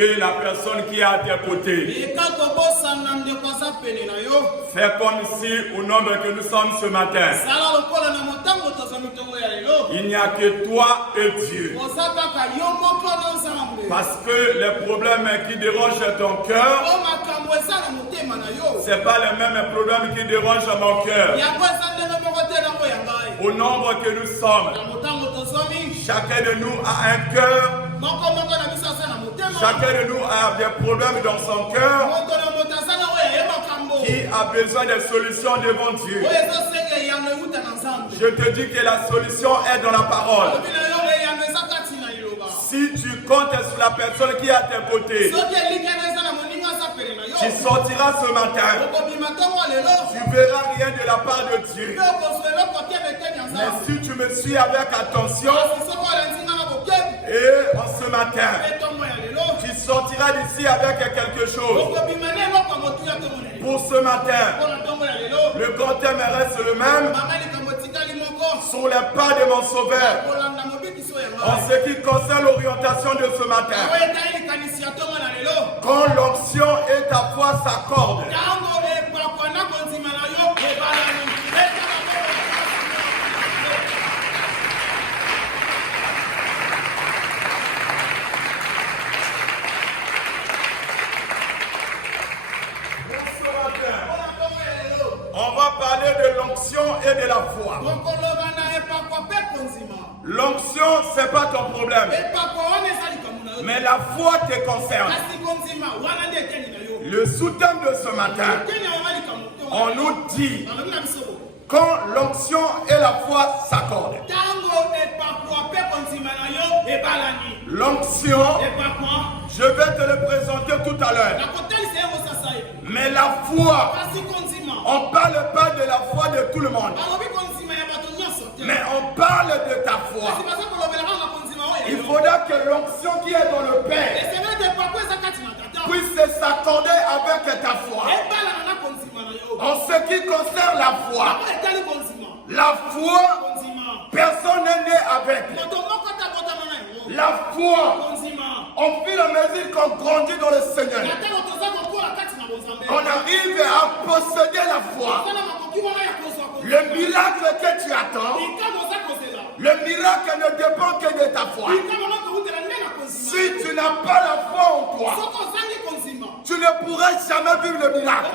prier la personne qui est à tes côtés. Fais comme si, au nombre que nous sommes ce matin, il n'y a que toi et Dieu. Parce que les problèmes qui dérangent ton cœur, ce n'est pas les mêmes problèmes qui dérangent mon cœur. Au nombre que nous sommes, chacun de nous a un cœur. Chacun de nous a des problèmes dans son cœur qui a besoin de solutions devant Dieu. Je te dis que la solution est dans la parole. Si tu comptes sur la personne qui est à tes côtés, tu sortiras ce matin. Tu verras rien de la part de Dieu. Mais si tu me suis avec attention, et en ce matin, tu sortiras d'ici avec quelque chose. Pour ce matin, le grand thème reste le même. Sur les pas de mon sauveur. En ce qui concerne l'orientation de ce matin, quand l'onction et ta foi s'accordent, on va parler de l'onction et de la foi. L'onction, ce n'est pas ton problème. Mais la foi te concerne. Le sous-thème de ce matin, on nous dit quand l'onction et la foi s'accordent. L'onction, je vais te le présenter tout à l'heure. Mais la foi, on ne parle pas de la foi de tout le monde. Mais on parle de ta foi. Il faudra que l'onction qui est dans le Père puisse s'accorder avec ta foi. En ce qui concerne la foi, personne n'est né avec. La foi, au fur et à mesure qu'on grandit dans le Seigneur, on arrive à posséder la foi. Le miracle que tu attends, le miracle ne dépend que de ta foi. Si tu n'as pas la foi en toi, tu ne pourras jamais vivre le miracle.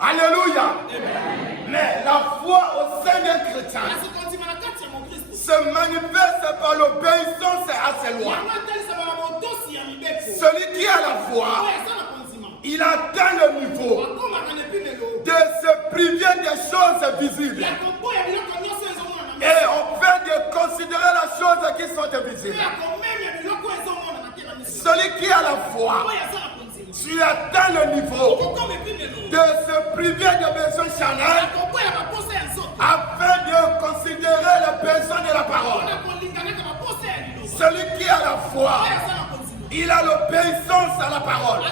Alléluia. Mais la foi au sein d'un chrétien se manifeste par l'obéissance à ses lois. Celui qui a la foi, il atteint le niveau de se priver des choses visibles. Et on fait de considérer les choses qui sont invisibles. Celui qui a la foi, tu atteins le niveau de se priver des besoins charnels afin de considérer les besoins de la parole. Celui qui a la foi, il a l'obéissance à la parole.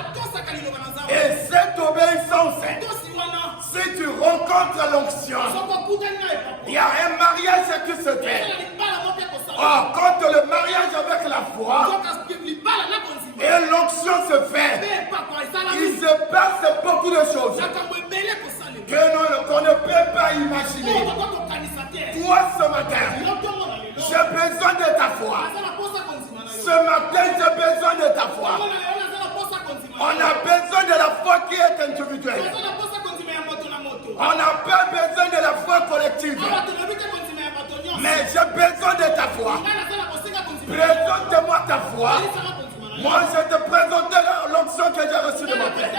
Et cette obéissance, si tu rencontres l'onction, il y a un mariage qui se fait. Or, quand le mariage avec la foi et l'onction se fait, il se passe beaucoup de choses qu'on ne peut pas imaginer. Toi, ce matin, j'ai besoin de ta foi. Ce matin, j'ai besoin de ta foi. On a besoin de la foi qui est individuelle. On n'a pas besoin de la foi collective. Mais j'ai besoin de ta foi. Présente-moi ta foi. Moi, je te présenterai l'onction que j'ai reçue de mon Père.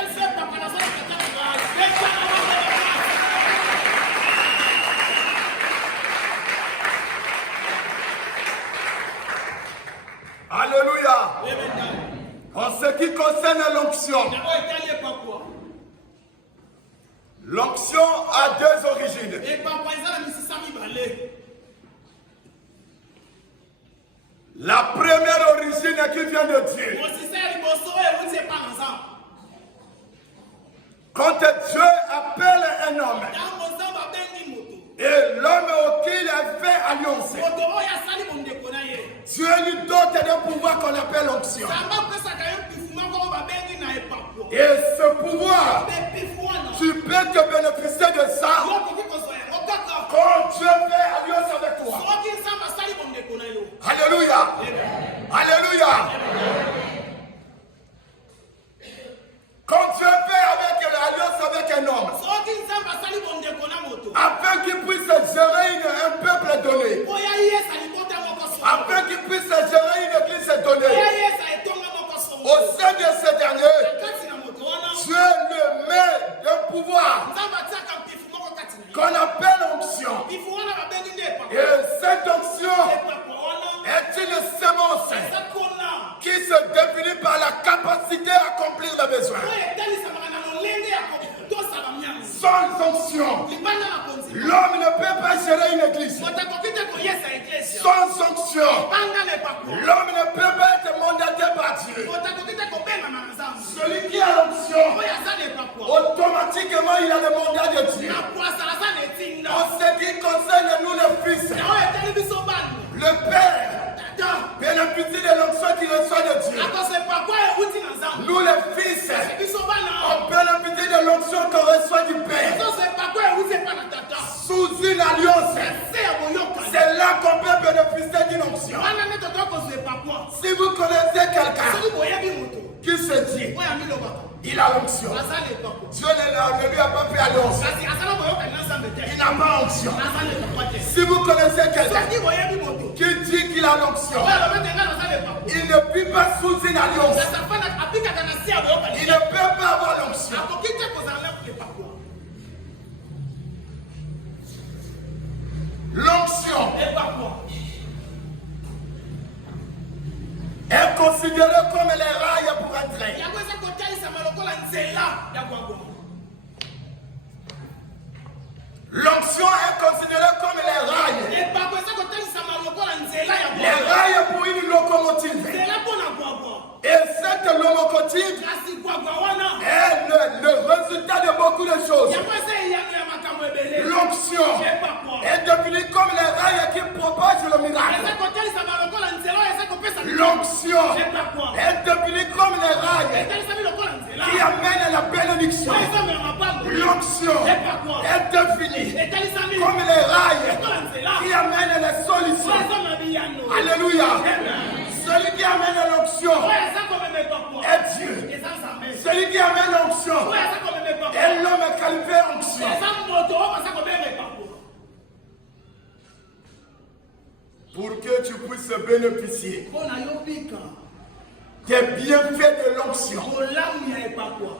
Alléluia. En ce qui concerne l'onction, l'onction a deux origines. La première origine qui vient de Dieu. Quand Dieu appelle un homme et l'homme auquel il a fait alliance, Dieu lui donne un pouvoir qu'on appelle l'onction. Et ce pouvoir, tu peux te bénéficier de ça quand Dieu fait alliance avec toi. Alléluia. Alléluia. Quand Dieu fait l'alliance avec un homme, afin qu'il puisse gérer un peuple donné, afin qu'il puisse gérer une église donnée, au sein de ce dernier, Dieu le met de pouvoir qu'on appelle onction. Et cette onction est une sémence qui se définit par la capacité à accomplir les besoins. Sans onction, l'homme ne peut pas gérer une église. Sans onction, l'homme ne peut pas être mandaté par Dieu. Celui qui a l'onction, automatiquement il a le mandat de Dieu. En ce qui concerne nous les fils, le Père bénéficie de l'onction qu'il reçoit de Dieu. Nous les fils, on bénéficie de l'onction qu'on reçoit du Père. Sous une alliance, c'est là qu'on peut bénéficier d'une onction. Si vous connaissez quelqu'un qui se dit, il a l'onction, Dieu ne lui a pas fait alliance, il n'a pas onction. Si vous connaissez quelqu'un qui dit qu'il a l'onction, il ne vit pas sous une alliance, il ne peut pas avoir l'onction. L'onction est considérée comme les rails pour entrer. L'onction est considérée comme les rails. Les rails pour une locomotive. Et cette locomotive est le résultat de beaucoup de choses. L'onction est devenue comme les rails qui propagent le miracle. L'onction est devenue comme les rails qui amènent la bénédiction. L'onction est devenue comme les rails qui amènent les solutions. Alléluia. Celui qui amène l'onction est Dieu. Celui qui amène l'onction est l'homme qualifié onction. Pour que tu puisses bénéficier des bienfaits de l'onction,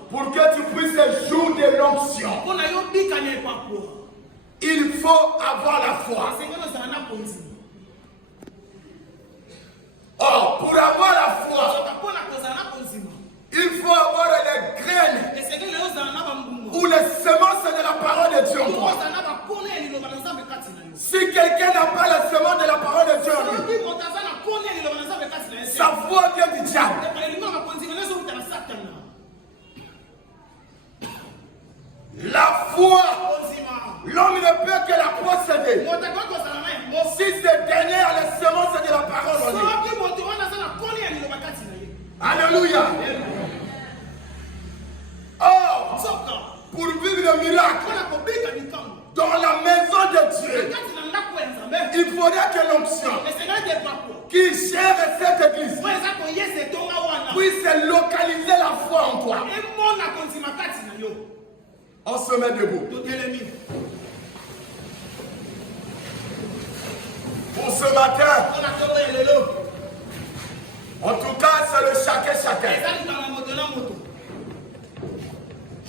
pour que tu puisses jouir de l'onction, il faut avoir la foi. Or, pour avoir la foi, il faut avoir les graines ou les semences de la parole de Dieu en toi. Si quelqu'un n'a pas la semence de la parole de Dieu en lui, sa foi vient du diable. La foi, l'homme ne peut que la posséder si ce dernier a la semence de la parole en lui. Alléluia. Or, pour vivre le miracle dans la maison de Dieu, il faudrait que l'onction qui gère cette église puisse localiser la foi en toi. On se met debout. Pour ce matin, en tout cas, c'est le chacun.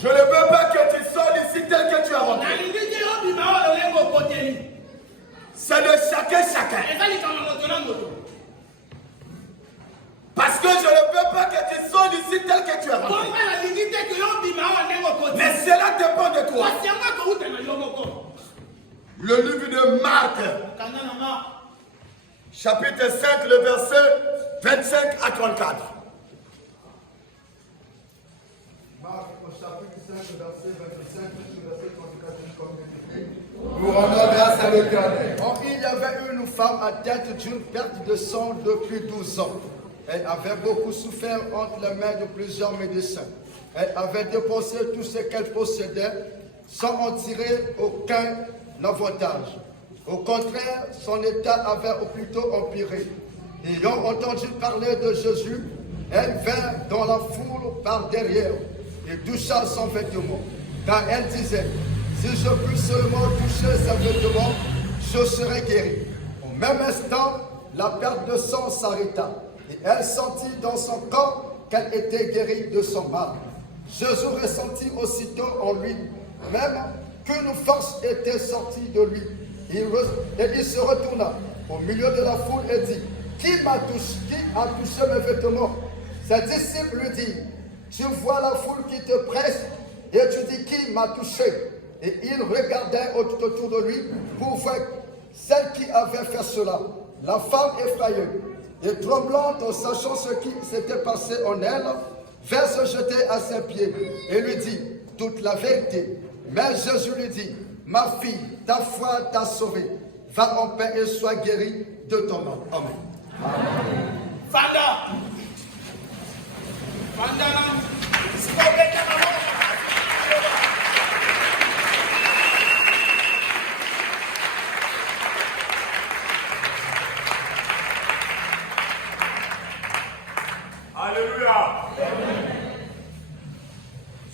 Je ne veux pas que tu sors d'ici tel que tu as rentré. C'est de chacun. Parce que je ne veux pas que tu sors d'ici tel que tu es rentré. Mais cela dépend de toi. Le livre de Marc, chapitre 5, le verset 25 à 34. Marc, chapitre 5, verset 25, verset 34. Nous rendons grâce à l'Éternel. Or, il y avait une femme atteinte d'une perte de sang depuis 12 ans. Elle avait beaucoup souffert entre les mains de plusieurs médecins. Elle avait dépensé tout ce qu'elle possédait sans en tirer aucun avantage. Au contraire, son état avait plutôt empiré. Ayant entendu parler de Jésus, elle vint dans la foule par derrière et toucha son vêtement. Car elle disait, si je puis seulement toucher ses vêtements, je serai guérie. Au même instant, la perte de sang s'arrêta et elle sentit dans son corps qu'elle était guérie de son mal. Jésus ressentit aussitôt en lui même qu'une force était sortie de lui. Et il se retourna au milieu de la foule et dit, qui a touché mes vêtements? Ses disciples lui dirent, tu vois la foule qui te presse et tu dis, qui m'a touché? Et il regardait tout autour de lui pour voir celle qui avait fait cela. La femme effrayée et tremblante en sachant ce qui s'était passé en elle, vint se jeter à ses pieds et lui dit toute la vérité. Mais Jésus lui dit, ma fille, ta foi t'a sauvée. Va en paix et sois guérie de ton mal. Amen. Amen. Fanda. Alléluia.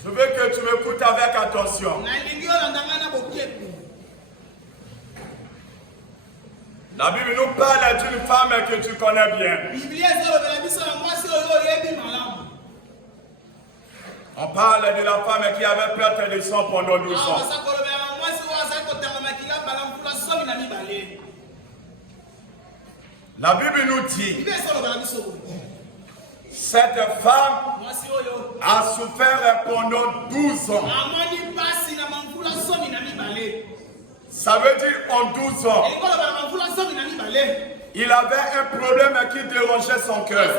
Je veux que tu m'écoutes avec attention. La Bible nous parle d'une femme que tu connais bien. On parle de la femme qui avait perte de sang pendant 12 ans. La Bible nous dit, cette femme a souffert pendant 12 ans. Ça veut dire en 12 ans, il avait un problème qui dérangeait son cœur.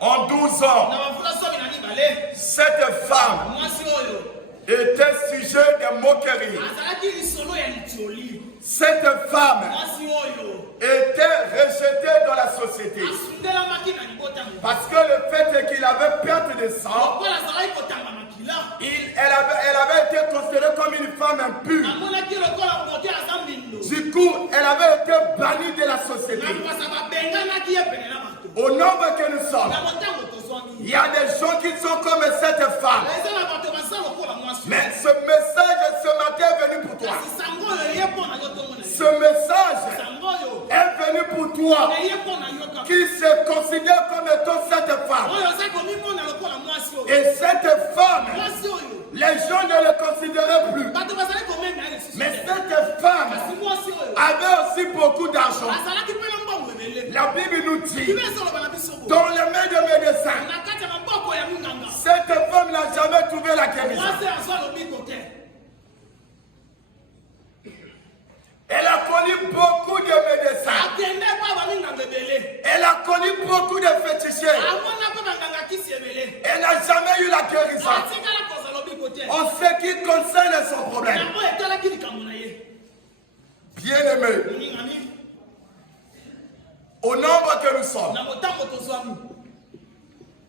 En 12 ans, cette femme était sujet de moquerie. Cette femme était rejetée dans la société. Parce que le fait qu'il avait perte de sang, elle avait été considérée comme une femme impure. Du coup, elle avait été bannie de la société. Au nombre que nous sommes, il y a des gens qui sont comme cette femme. Mais ce message ce matin est venu pour toi. Ce message est venu pour toi qui se considère comme étant cette femme. Et cette femme, les gens ne le considéraient plus. Mais cette femme avait aussi beaucoup d'argent. La Bible nous dit, dans les mains de médecins, cette femme n'a jamais trouvé la guérison. Elle a connu beaucoup de médecins. Elle a connu beaucoup de féticheurs. Elle n'a jamais eu la guérison en ce qui concerne son problème. Bien-aimé, au nombre que nous sommes,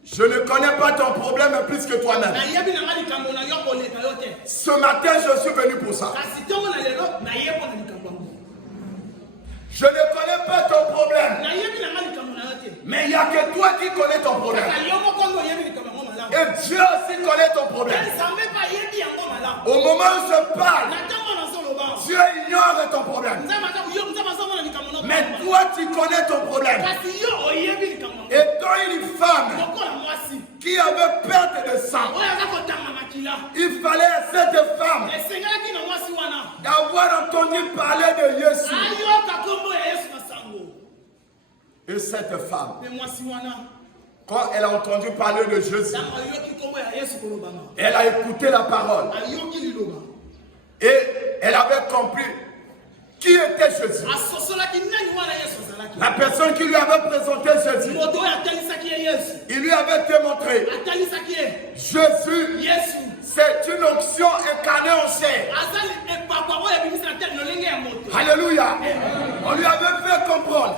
je ne connais pas ton problème plus que toi-même. Ce matin, je suis venu pour ça. Je ne connais pas ton problème. Mais il n'y a que toi qui connais ton problème. Et Dieu aussi connaît ton problème. Au moment où je parle, Dieu ignore ton problème. Mais toi, tu connais ton problème. Étant une femme qui avait perte de sang, il fallait à cette femme d'avoir entendu parler de Jésus. Et cette femme, quand elle a entendu parler de Jésus, elle a écouté la parole. Et elle avait compris qui était Jésus. La personne qui lui avait présenté Jésus, il lui avait démontré Jésus, c'est une onction incarnée en chair. Alléluia. On lui avait fait comprendre.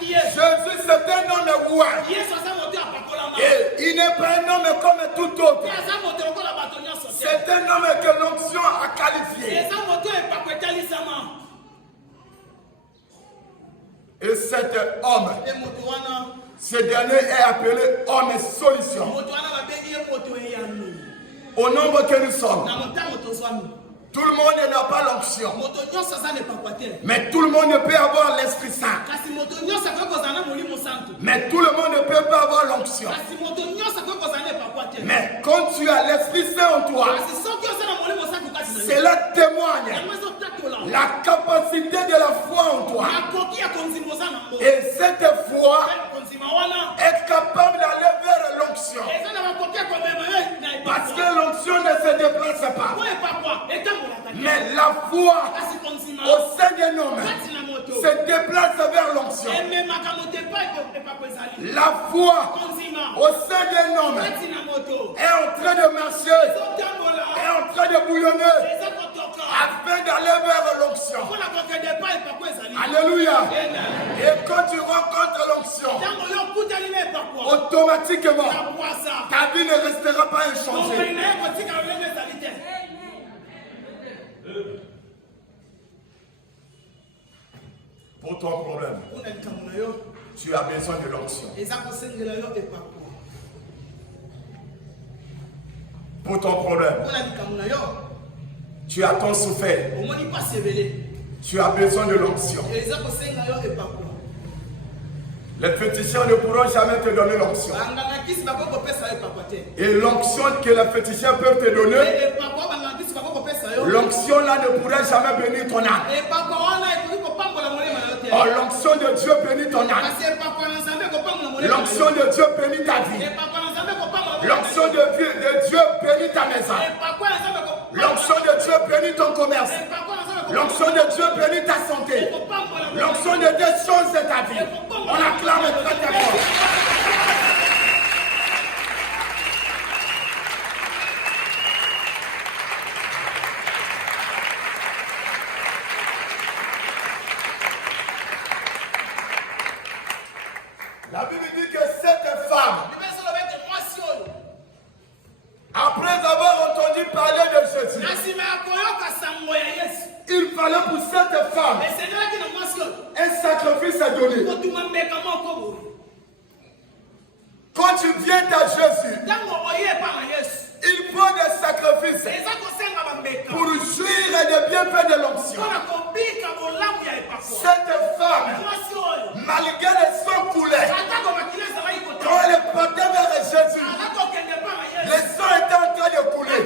Jésus, c'est un homme roi. Et il n'est pas un homme comme tout autre. C'est un homme que l'onction a qualifié. Et cet homme, ce dernier est appelé homme solution. Au nombre que nous sommes, tout le monde n'a pas l'onction. Mais tout le monde ne peut avoir l'Esprit Saint. Mais tout le monde ne peut pas avoir l'onction. Mais quand tu as l'Esprit Saint en toi, cela témoigne la capacité de la foi en toi. Et cette foi est capable d'aller vers l'onction. Parce que l'onction ne se déplace pas. Mais la foi au sein d'un homme se déplace vers l'onction. La foi au sein d'un homme est en train de marcher, est en train de bouillonner afin d'aller vers l'onction. Alléluia. Et quand tu rencontres l'onction, automatiquement, ta vie ne restera pas inchangée. Pour ton problème, tu as besoin de l'onction. Pour ton problème, tu as tant souffert. Tu as besoin de l'onction. Les féticheurs ne pourront jamais te donner l'onction. Et l'onction que les féticheurs peuvent te donner, l'onction là ne pourra jamais bénir ton âme. Oh, l'onction de Dieu bénit ton âme. L'onction de Dieu bénit ta vie. L'onction de Dieu bénit ta maison. L'onction de Dieu bénit ton commerce. L'onction de Dieu bénit ta santé. L'onction de Dieu change ta vie. On acclame très très fort. La Bible dit que cette femme, après avoir entendu parler de Jésus, il fallait pour cette femme un sacrifice à donner. Quand tu viens à Jésus, il faut des sacrifices pour jouir des bienfaits de l'onction. Cette femme, malgré le sang coulé, quand elle partait vers Jésus, le sang était en train de couler.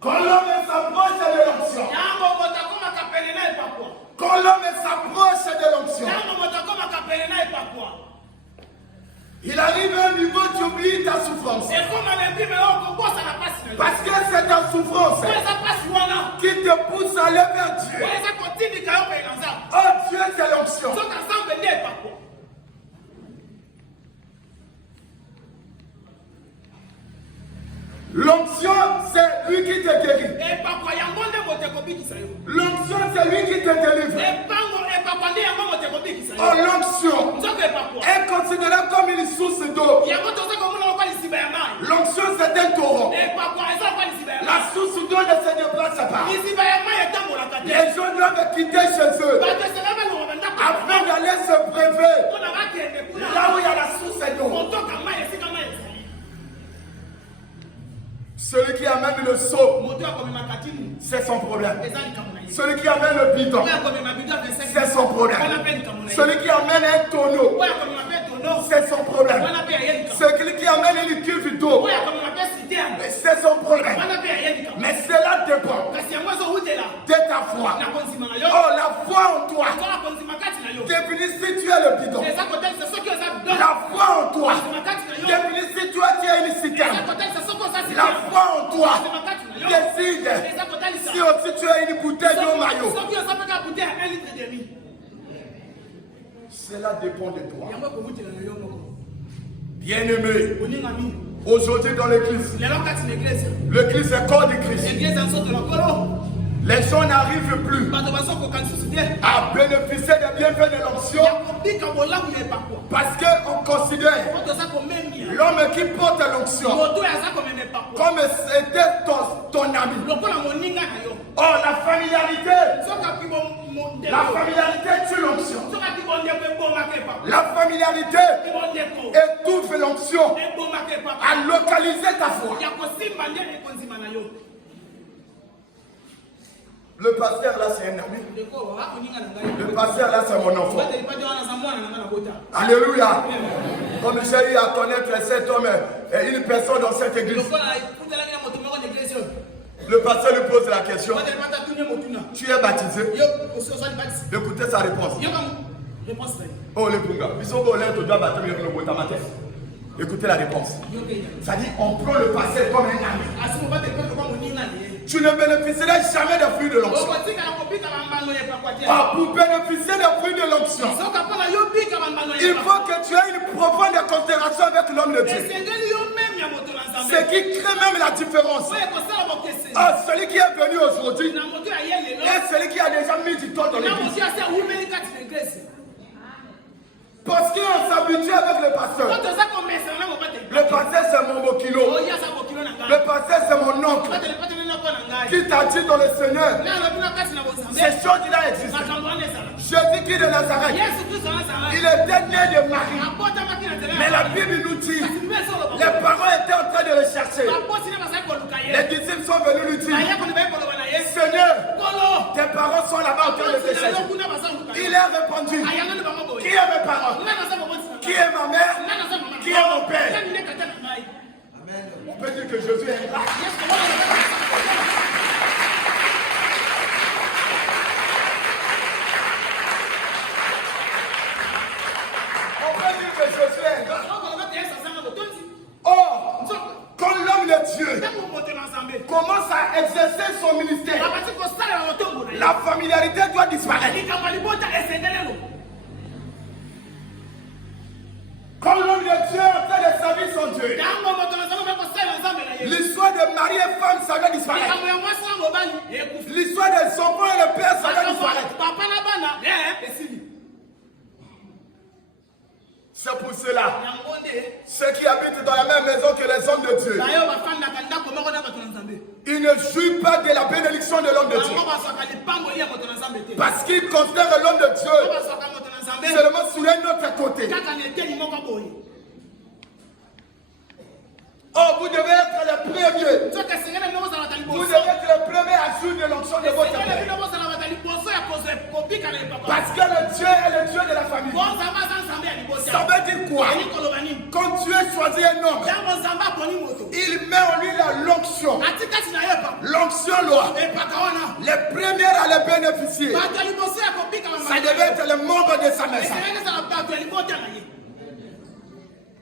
Quand l'homme s'approche de l'onction, quand l'homme s'approche de l'onction, il arrive à un niveau où tu oublies ta souffrance. Parce que c'est ta souffrance qui te pousse à aller vers Dieu. Oh Dieu, c'est l'onction. L'onction, c'est lui qui te guérit. L'onction, c'est lui qui te délivre. Oh, l'onction est considérée comme une source d'eau. L'onction, c'est un torrent. La source d'eau ne se déplace pas. Les gens doivent quitter chez eux afin d'aller se prélever là où il y a la source d'eau. Celui qui amène le seau, c'est son problème. Celui qui amène le bidon, c'est son problème. Celui qui amène un tonneau, c'est son problème. Celui qui amène une cuve d'eau, c'est son problème. Mais cela dépend de ta foi. Oh, la foi en toi définit si tu es le bidon. La foi en toi définit si tu as une citerne. La foi en toi décide si aussi tu as une bouteille de maillot. Cela dépend de toi. Bien-aimé, Aujourd'hui dans l'église, l'église est corps du Christ. Les gens n'arrivent plus à bénéficier des bienfaits de l'onction parce qu'on considère l'homme qui porte l'onction comme c'était ton ami. Or, la familiarité tue l'onction. La familiarité étouffe l'onction à localiser ta foi. Le pasteur là c'est un ami. Le pasteur là c'est mon enfant. Alléluia. Comme j'ai eu à connaître cet homme et une personne dans cette église. Le pasteur lui pose la question. Tu es baptisé? Écoutez sa réponse. Oh le bunga. Écoutez la réponse. Ça dit on prend le pasteur comme un ami. Tu ne bénéficieras jamais des fruits de l'onction. Pour bénéficier des fruits de l'onction, il faut que tu aies une profonde considération avec l'homme de Dieu. Ce qui crée même la différence. Celui qui est venu aujourd'hui et celui qui a déjà mis du temps dans l'église. Parce qu'on s'habitue avec le pasteur. Le pasteur c'est mon mokilo. Le pasteur c'est mon oncle. Qui t'a dit dans le Seigneur. Ces choses-là existent. Jésus qui est de Nazareth. Il était né de Marie. Mais la Bible nous dit. Les parents étaient en train de le chercher. Les disciples sont venus lui dire. Seigneur, tes parents sont là-bas en train de te chercher. Il a répondu. Qui est mes parents? Qui est ma mère? Qui est mon père? On peut dire que Jésus est là. On peut dire que Jésus est là. Or, quand l'homme de Dieu commence à exercer son ministère, la familiarité doit disparaître. Quand l'homme de Dieu est en train de servir son Dieu, l'histoire de mari et femme, ça doit disparaître. L'histoire des enfants et le père, ça doit disparaître. C'est pour cela, ceux qui habitent dans la même maison que les hommes de Dieu, ils ne jouissent pas de la bénédiction de l'homme de Dieu. Parce qu'ils considèrent l'homme de Dieu seulement sur un autre côté. Oh, vous devez être le premier. Vous devez être le premier à jouir de l'onction de votre père. Parce que le Dieu est le Dieu de la famille. Ça veut dire quoi? Quand Dieu choisit un homme, il met en lui l'onction. L'onction loi. Les premiers à les bénéficier, ça devait être le membre de sa maison.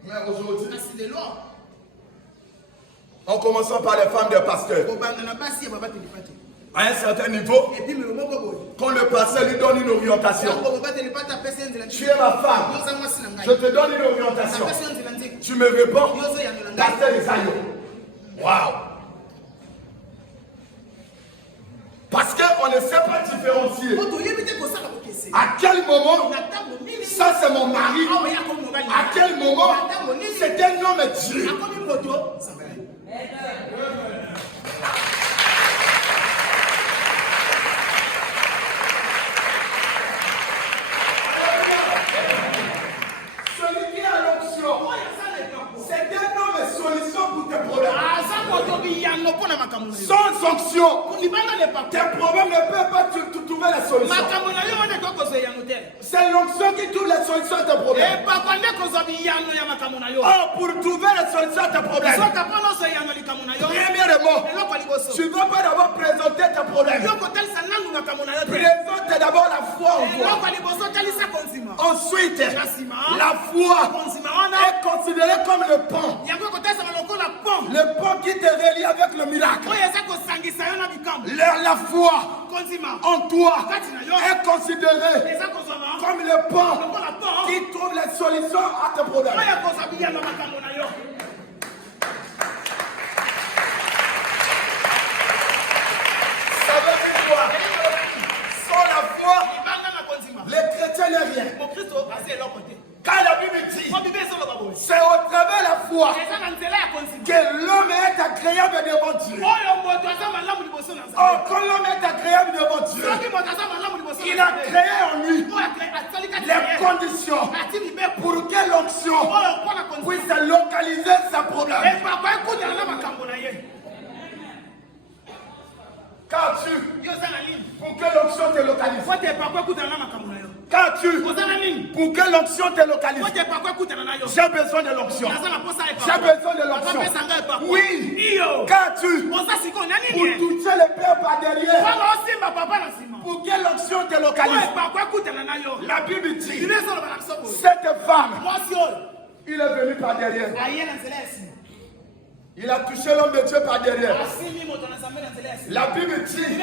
Mais aujourd'hui, en commençant par les femmes des pasteurs, à un certain niveau, quand le pasteur lui donne une orientation, tu es ma femme, je te donne une orientation, tu me réponds, pasteur Isaïe. Waouh! Parce qu'on ne sait pas différencier. À quel moment, ça c'est mon mari. À quel moment, c'est un homme Dieu. Celui qui a l'onction, c'est un homme solution pour tes problèmes. Sans onction, tes problèmes ne peuvent pas trouver la solution. C'est l'onction qui trouve la solution à tes problèmes. Oh, pour trouver la solution à tes problèmes, premièrement, tu ne vas pas d'abord présenter tes problèmes. Présente d'abord la foi en toi. Ensuite, la foi est considérée comme le pont. Le pont qui te relie avec le miracle. La foi en toi est considérée comme le pont qui trouve la solution à tes problèmes. voie que l'homme est agréable devant Dieu. Oh, quand l'homme est agréable devant Dieu, il a créé en lui les conditions pour que l'onction puisse localiser sa problème. Qu'as-tu pour que l'onction te localise? Qu'as-tu pour que l'onction te localise? J'ai besoin de l'onction. J'ai besoin de l'onction. Oui. Qu'as-tu pour toucher le père par derrière? Pour que l'onction te localise. La Bible dit, cette femme, il est venu par derrière. Il a touché l'homme de Dieu par derrière. La Bible dit,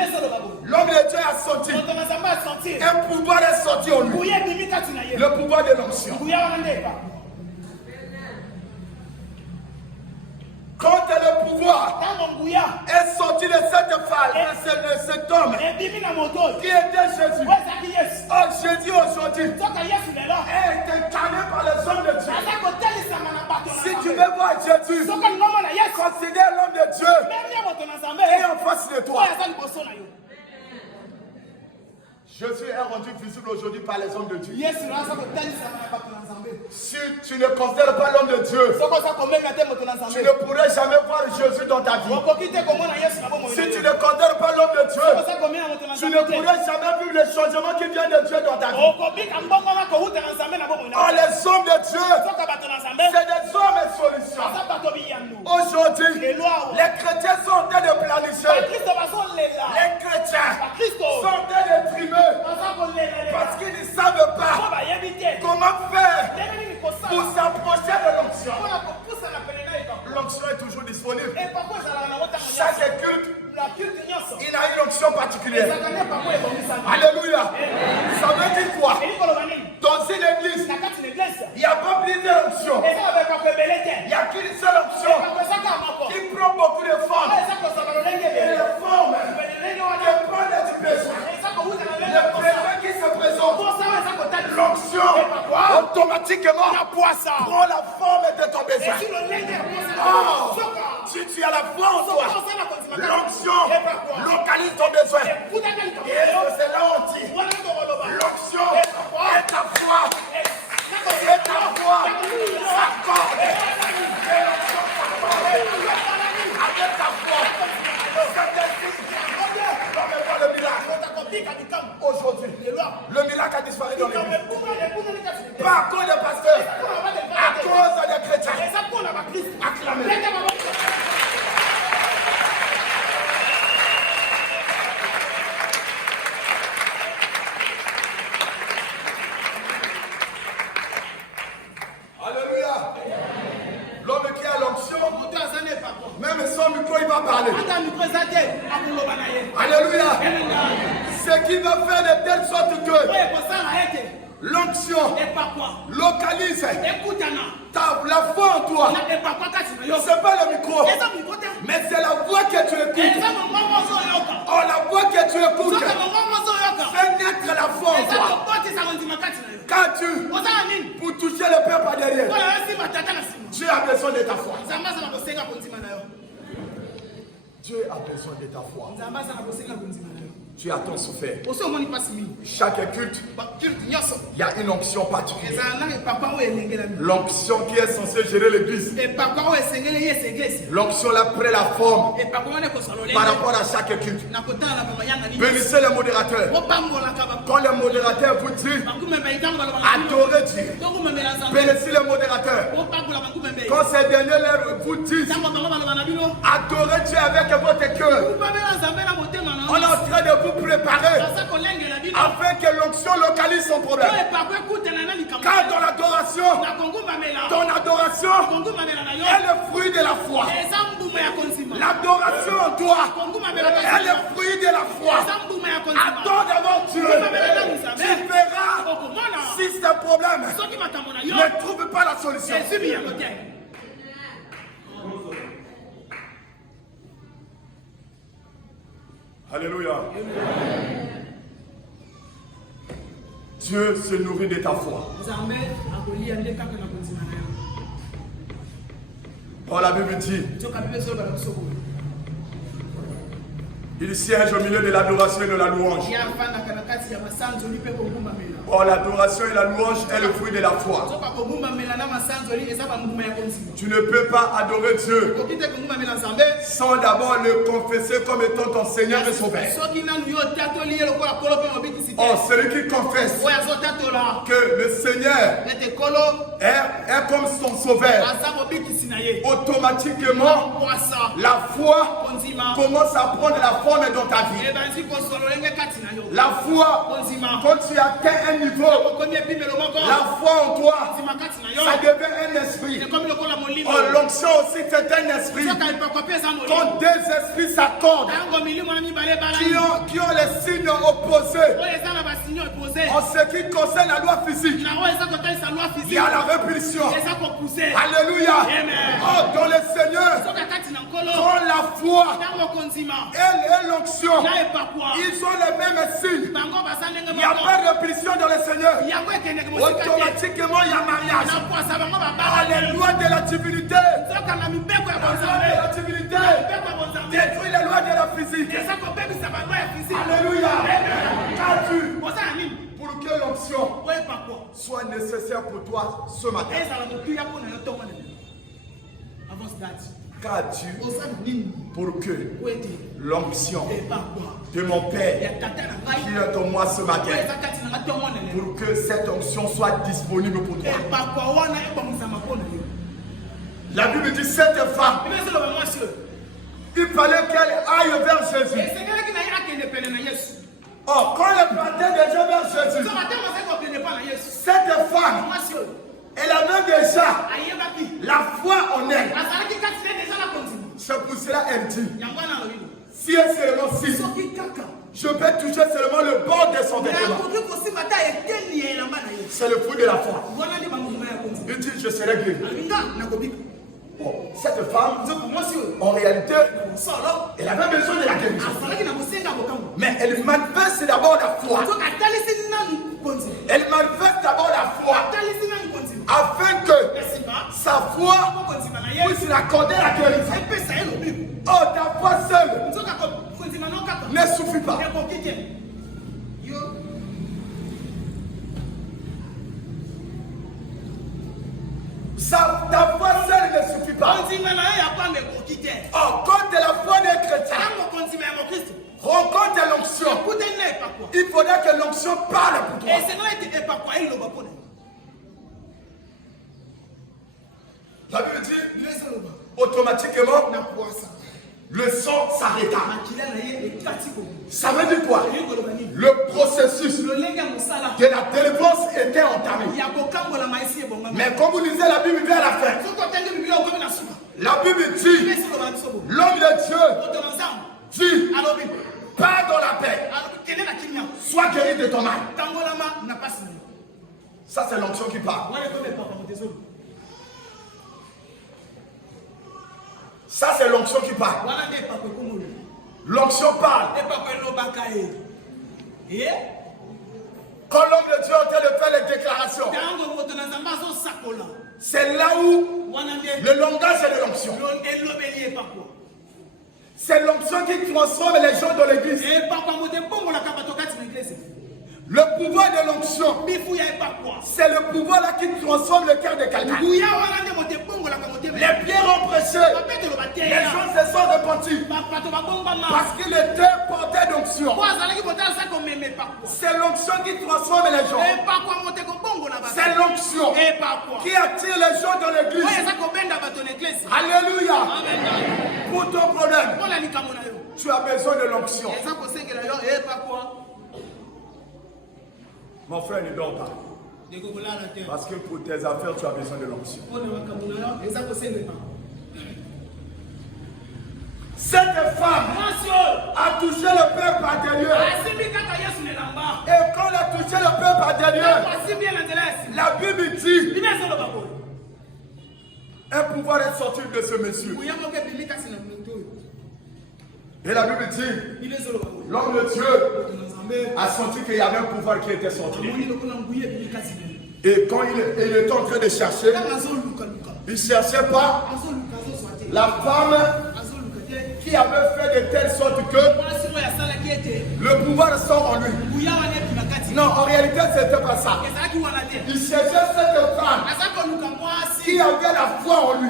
l'homme de Dieu a senti. Un pouvoir est sorti en lui. Le pouvoir de l'onction. Quand le pouvoir est sorti de cette femme, de cet homme qui était Jésus. Oh, Jésus aujourd'hui est incarné par les hommes de Dieu. Si tu veux voir Jésus, considère l'homme de Dieu et en face de toi. Jésus est rendu visible aujourd'hui par les hommes de Dieu. Si tu ne considères pas l'homme de Dieu, tu ne pourrais jamais voir Jésus dans ta vie. Si tu ne considères pas l'homme de Dieu, tu ne pourrais jamais vivre le changement qui vient de Dieu dans ta vie. Oh, les hommes de Dieu, c'est des hommes et solutions. Aujourd'hui, les chrétiens sont en train de planifier. Les chrétiens sont en train de trimer. Parce qu'ils ne savent pas comment faire pour s'approcher de l'onction. L'onction est toujours disponible. Chaque culte, il a une onction particulière. Alléluia. Ça veut dire quoi? Dans une église, il n'y a pas plusieurs options. Il n'y a qu'une seule option qui prend beaucoup de formes. Et les formes dépendent du besoin. Le besoin qui se présente, l'onction automatiquement prend la forme de ton besoin. Oh, si tu as la foi en toi, l'onction localise ton besoin. Et c'est là où on dit, l'onction est ta foi. Et ta foi s'accorde. Avec ta foi, le miracle. Aujourd'hui, le miracle a disparu dans l'église. Pas à cause des pasteurs, à cause des chrétiens. Acclamez. Alléluia. L'homme qui a l'onction, même son micro, il va parler. Alléluia. Ce qui va faire de telle sorte que l'onction localise la foi en toi. C'est pas le micro, mais c'est la voix que tu écoutes. Oh, la voix que tu écoutes fait naître la foi en toi. Quand tu, pour toucher le Père par derrière, Dieu a besoin de ta foi. Dieu a besoin de ta foi. Tu as tant souffert. Chaque culte, il y a une onction particulière. L'onction qui est censée gérer l'église. L'onction là prend la forme par rapport à chaque culte. Bénissez les modérateurs. Quand le modérateur vous dit adorez Dieu, bénissez les modérateurs. Quand ces derniers vous disent adorez Dieu avec votre cœur, on est en train de vous préparer afin que l'onction localise son problème. Car ton adoration est le fruit de la foi. L'adoration en toi est le fruit de la foi. Attends devant Dieu. Tu verras si ce problème ne trouve pas la solution. Alléluia. Dieu se nourrit de ta foi. Oh, la Bible dit, il siège au milieu de l'adoration et de la louange. Oh, l'adoration et la louange est le fruit de la foi. Tu ne peux pas adorer Dieu sans d'abord le confesser comme étant ton Seigneur et Sauveur. Oh, celui qui confesse que le Seigneur est comme son Sauveur, automatiquement la foi commence à prendre la forme dans ta vie. La foi, quand tu atteins un niveau, la foi en toi, ça devient un esprit. Oh, l'onction aussi c'est un esprit. Quand deux esprits s'accordent, qui ont les signes opposés, en ce qui concerne la loi physique, il y a la répulsion. Alléluia. Oh, dans le Seigneur, quand la foi et l'onction, ils ont les mêmes signes. Il n'y a pas de répulsion dans le Seigneur. Automatiquement, il y a mariage. Les lois de la divinité. Détruit les lois de la physique. Alléluia. Pour que l'onction soit nécessaire pour toi ce matin. Qu'as-tu pour que l'onction de mon Père qui est en moi ce matin, pour que cette onction soit disponible pour toi? La Bible dit cette femme, il fallait qu'elle aille vers Jésus. Oh, quand elle partait déjà vers Jésus, cette femme, elle avait déjà la foi en elle. C'est pour cela qu'elle dit, si elle seulement si, je peux toucher seulement le bord de son vêtement. C'est le fruit de la foi. Il dit, je serai guéri. Bon, cette femme, en réalité, elle avait besoin de la guérison. Mais elle manifeste d'abord la foi. Elle manifeste d'abord la foi afin que sa foi puisse l'accorder la guérison. Oh, ta foi seule ne suffit pas. Ta foi seule ne suffit pas. Oh, quand la foi n'est chrétien, rencontre l'onction. Il faudrait que l'onction parle pour toi. La Bible dit, automatiquement, le sang s'arrêta. Ça veut dire quoi? Le processus de la délivrance était entamé. Mais comme vous lisez la Bible vers la fin, la Bible dit, l'homme de Dieu dit, pars dans la paix, sois guéri de ton mal. Ça c'est l'onction qui parle. Ça c'est l'onction qui parle. L'onction parle. Quand l'homme de Dieu est en train de faire les déclarations, c'est là où le langage est de l'onction. C'est l'onction qui transforme les gens dans l'église. Le pouvoir de l'onction, c'est le pouvoir là qui transforme le cœur de quelqu'un. Les pierres ont prêché, les gens se sont repentis parce qu'il était porté d'onction. C'est l'onction qui transforme les gens. C'est l'onction qui attire les gens dans l'église. Alléluia. Pour ton problème, tu as besoin de l'onction. Mon frère, ne dors pas. Parce que pour tes affaires, tu as besoin de l'onction. Cette femme a touché le peuple par derrière. Et quand elle a touché le peuple par derrière, la Bible dit, un pouvoir est sorti de ce monsieur. Et la Bible dit, l'homme de Dieu a senti qu'il y avait un pouvoir qui était sorti. Et quand il était en train de chercher, il ne cherchait pas La femme qui avait fait de telle sorte que le pouvoir sort en lui. Non, en réalité, c'était pas ça. Il cherchait cette femme qui avait la foi en lui,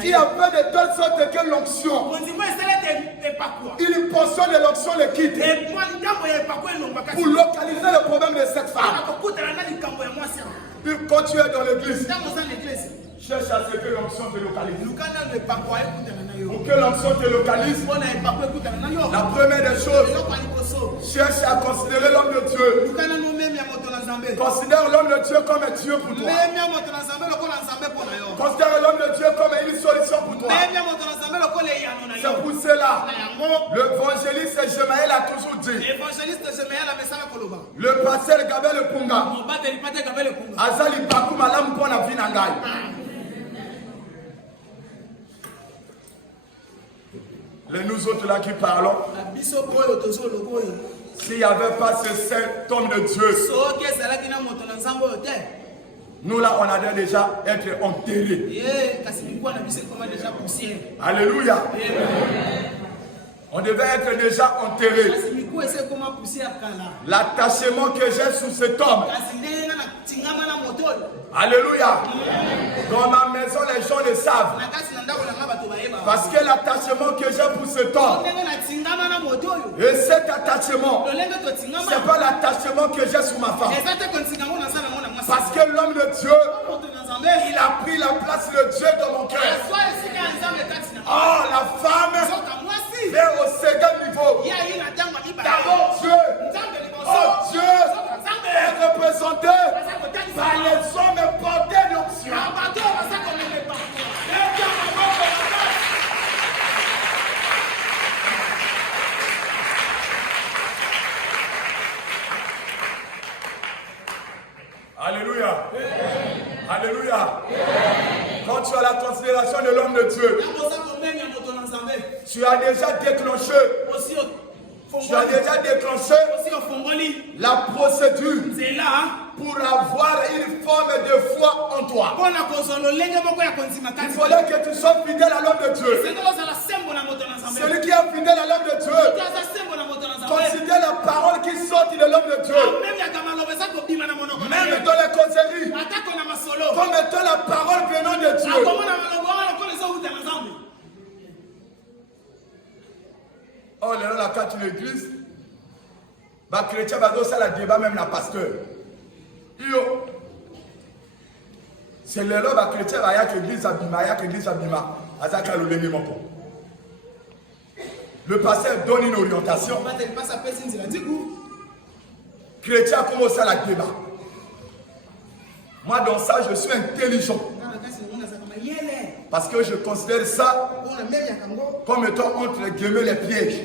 qui avait de telle sorte que l'onction, une portion de l'onction le quitte pour localiser le problème de cette femme. Puis quand tu es dans l'église, cherche à ce que l'onction te localise. Pour que l'onction te localise, la première des choses, cherche à considérer l'homme de Dieu. Considère l'homme de Dieu comme un Dieu pour toi. Considère l'homme de Dieu comme une solution pour toi. C'est pour cela, l'évangéliste Jemaël a toujours dit, le pasteur Gabel Punga, Azali Bakou Malam Pona Vinangai. Les nous autres là qui parlons, s'il n'y avait pas ce saint homme de Dieu, nous là on allait déjà être enterrés. Alléluia. On devait être déjà enterrés. L'attachement que j'ai sous cet homme. Alléluia. Dans ma maison, les gens le savent. Parce que l'attachement que j'ai pour cet homme, et cet attachement, ce n'est pas l'attachement que j'ai sur ma femme. Parce que l'homme de Dieu, il a pris la place de Dieu dans mon cœur. Oh, la femme est au second niveau. D'abord Dieu. Oh, Dieu est représenté par les hommes portés d'onction. Alléluia. Alléluia. Quand tu as la considération de l'homme de Dieu, tu as déjà déclenché la procédure pour avoir une forme de foi en toi. Il fallait que tu sois fidèle à l'homme de Dieu. Celui qui est fidèle à l'homme de Dieu considère la parole qui sort de l'homme de Dieu. Même dans les causeries, comme étant la parole venant de Dieu. Oh, là, la carte de l'église, les chrétiens vont faire le débat, même la pasteur. C'est le lot les chrétiens va y avoir l'église abima, le pasteur donne une orientation. Chrétien commence à la débat. Moi, dans ça, je suis intelligent. Parce que je considère ça comme étant entre guillemets les pièges.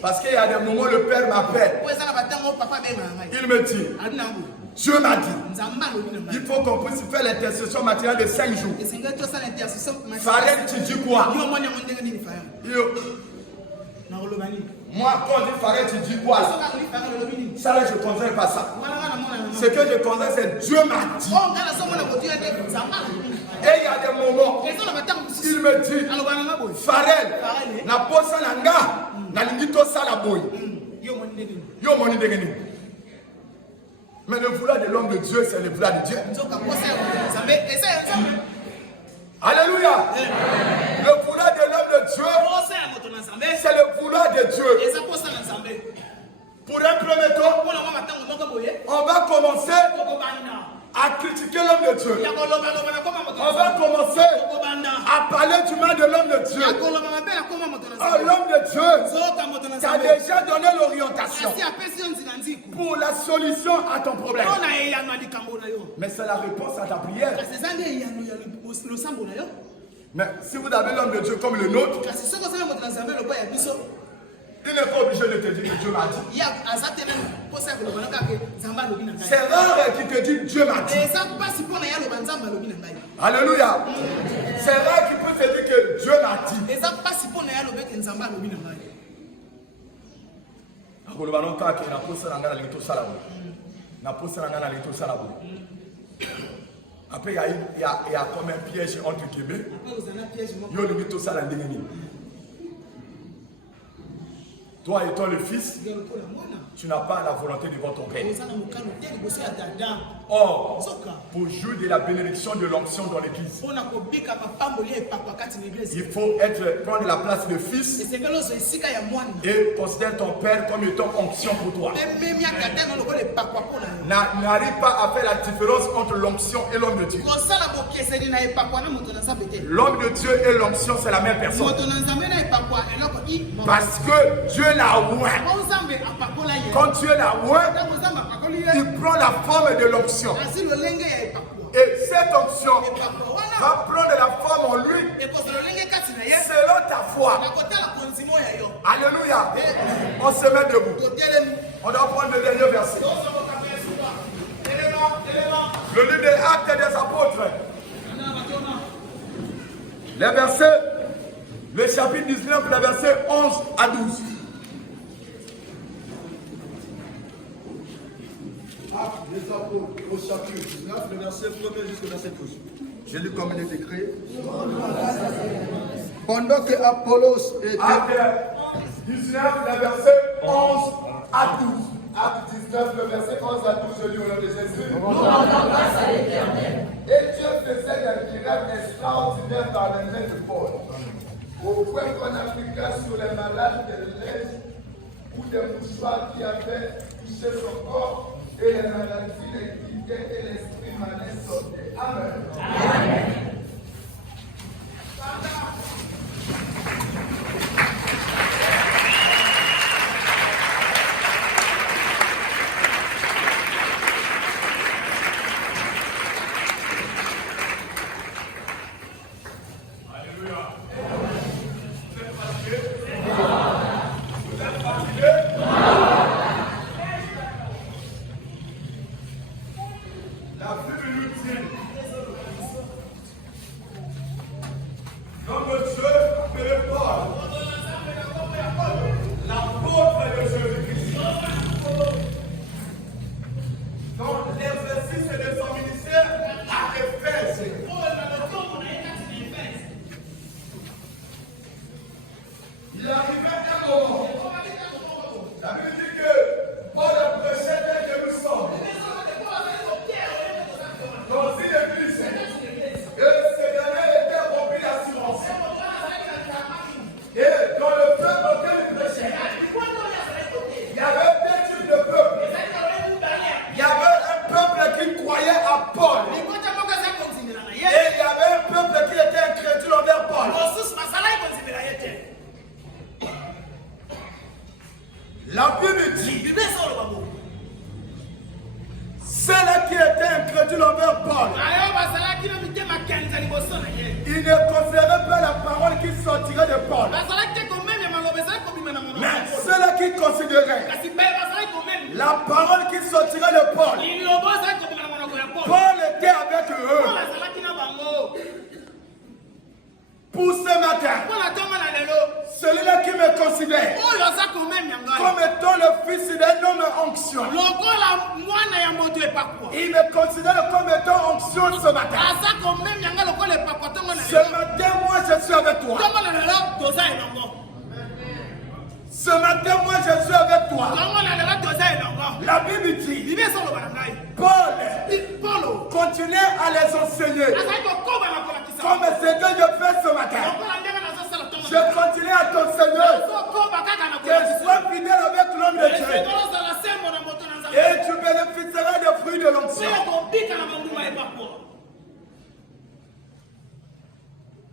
Parce qu'il y a des moments où le Père m'appelle. Il me dit, Dieu m'a dit, il faut qu'on puisse faire l'intercession matérielle de 5 jours. Farel, tu dis quoi? Moi, quand on dit Farel, tu dis quoi? Ça, là, je ne considère pas ça. Ce que je considère, c'est Dieu m'a dit. Et il y a des moments, il me dit, Farel, na posa nanga, na lingito salaboy. Yo moni degeni. Mais le vouloir de l'homme de Dieu, c'est le vouloir de Dieu. Alléluia. Le vouloir de l'homme de Dieu, c'est le vouloir de Dieu. Pour un premier temps, on va commencer à critiquer l'homme de Dieu. On va commencer à parler du mal de l'homme de Dieu. Oh, l'homme de Dieu t'a déjà donné l'orientation pour la solution à ton problème. Mais c'est la réponse à ta prière. Mais si vous avez l'homme de Dieu comme le nôtre, il n'est pas obligé de te dire que Dieu m'a dit. C'est rare qu'il te dit Dieu m'a dit. Alléluia. C'est rare qu'il peut te dire que Dieu m'a dit. Après, il y a comme un piège entre guillemets. Yo le tout ça dans le toi étant le fils, tu n'as pas la volonté devant ton père. Or, pour jouir de la bénédiction de l'onction dans l'église, il faut prendre la place de fils et considérer ton père comme étant onction pour toi. N'arrive pas à faire la différence entre l'onction et l'homme de Dieu. L'homme de Dieu et l'onction, c'est la même personne. Parce que Dieu l'a oint. Quand Dieu l'a oint, il prend la forme de l'onction. Et cette onction va prendre la forme en lui selon ta foi. Alléluia. On se met debout. On doit prendre le dernier verset. Le livre des Actes des Apôtres. Les versets, le chapitre 19, les versets 11 à 12. Actes des Apôtres au chapitre 19, le verset 1er jusqu'au verset 12. Je lis comme il est écrit. Pendant que Apollos était... Actes 19, le verset 11 à 12. Actes 19, le verset 11 à 12, je lis au nom de Jésus. Et Dieu faisait des miracles extraordinaires par les mains de Paul, au point qu'on appliqua sur les malades des lèvres ou des mouchoirs qui avaient touché son corps, et les maladies les quittaient et l'esprit malin sortait. Amen. Amen.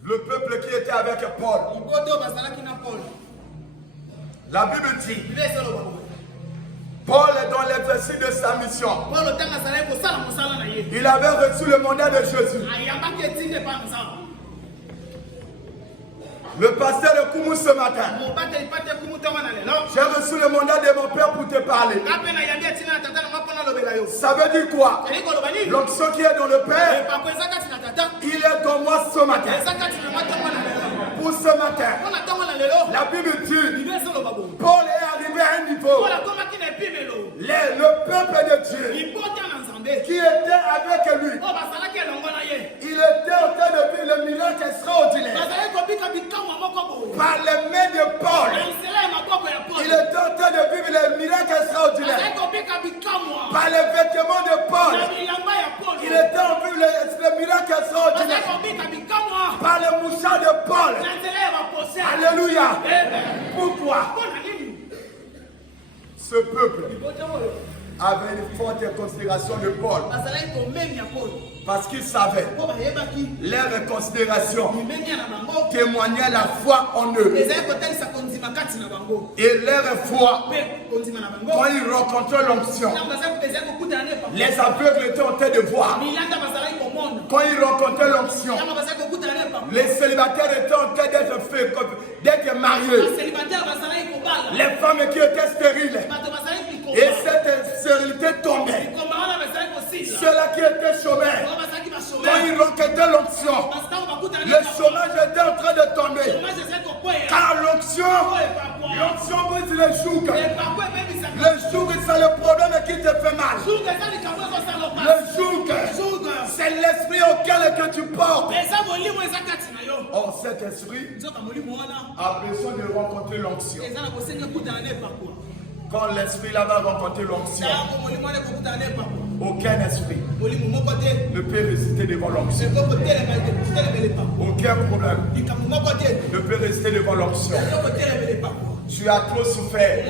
Le peuple qui était avec Paul, la Bible dit, Paul est dans l'exercice de sa mission. Il avait reçu le mandat de Jésus. Le pasteur de Koumou ce matin, j'ai reçu le mandat de mon père pour te parler. Ça veut dire quoi? L'onction qui est dans le Père, il est dans moi ce matin. Pour ce matin, la Bible dit, Paul est arrivé à un niveau, le peuple de Dieu qui était avec lui Par les mains de Paul, il était en train de vivre les miracles extraordinaires. Par les vêtements de Paul, il était en train de vivre les miracles extraordinaires. Par les mouchoirs de Paul. Alléluia. Pourquoi? Ce peuple avait une forte considération de Paul. Parce qu'ils savaient leur considération témoignait la foi en eux. Et leur foi, quand ils rencontraient l'onction, les aveugles étaient en train de voir. Quand ils rencontraient l'onction, les célibataires étaient en train d'être mariés. Les femmes qui étaient stériles. Et cette stérilité tombait. Ceux-là qui étaient chômeurs, quand ils rencontraient l'onction, le chômage était en train de tomber. Car l'onction brise les jougs. Le joug, c'est le problème qui te fait mal. Le joug, c'est l'esprit auquel que tu portes. Or, cet esprit a besoin de rencontrer l'onction. Quand l'esprit là-bas rencontrer l'onction, aucun esprit ne peut résister devant l'onction. Aucun problème ne peut résister devant l'onction. Tu as trop souffert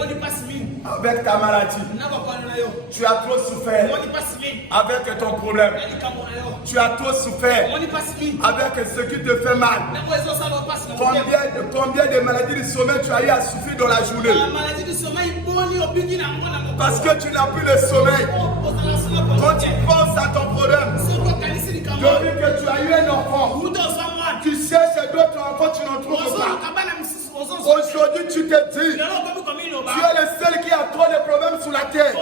avec ta maladie. Tu as trop souffert avec ton problème. Tu as trop souffert avec ce qui te fait mal. Combien de maladies du sommeil tu as eu à souffrir dans la journée? Parce que tu n'as plus le sommeil. Quand tu penses à ton problème, depuis que tu as eu un enfant, tu cherches d'autres enfants, tu n'en trouves pas. Aujourd'hui, tu te dis, tu es le seul qui a trop de problèmes sur la terre.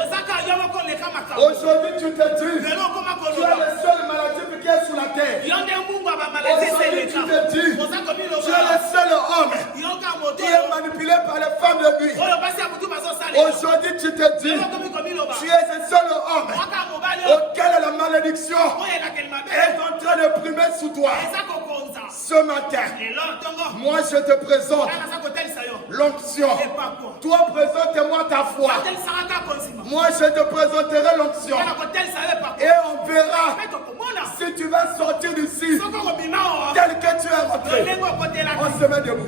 Aujourd'hui, tu te dis, tu es le seul maladie qui est sur la terre. Aujourd'hui, tu te dis, tu es le seul homme qui est manipulé par les femmes de nuit. Aujourd'hui, tu te dis, tu es le seul homme auquel la malédiction est en train de primer sous toi. Ce matin, moi je te présente l'onction. Toi, présente-moi ta foi. Moi, je te présenterai l'onction. Et on verra si tu vas sortir d'ici tel que tu es rentré. On se met debout.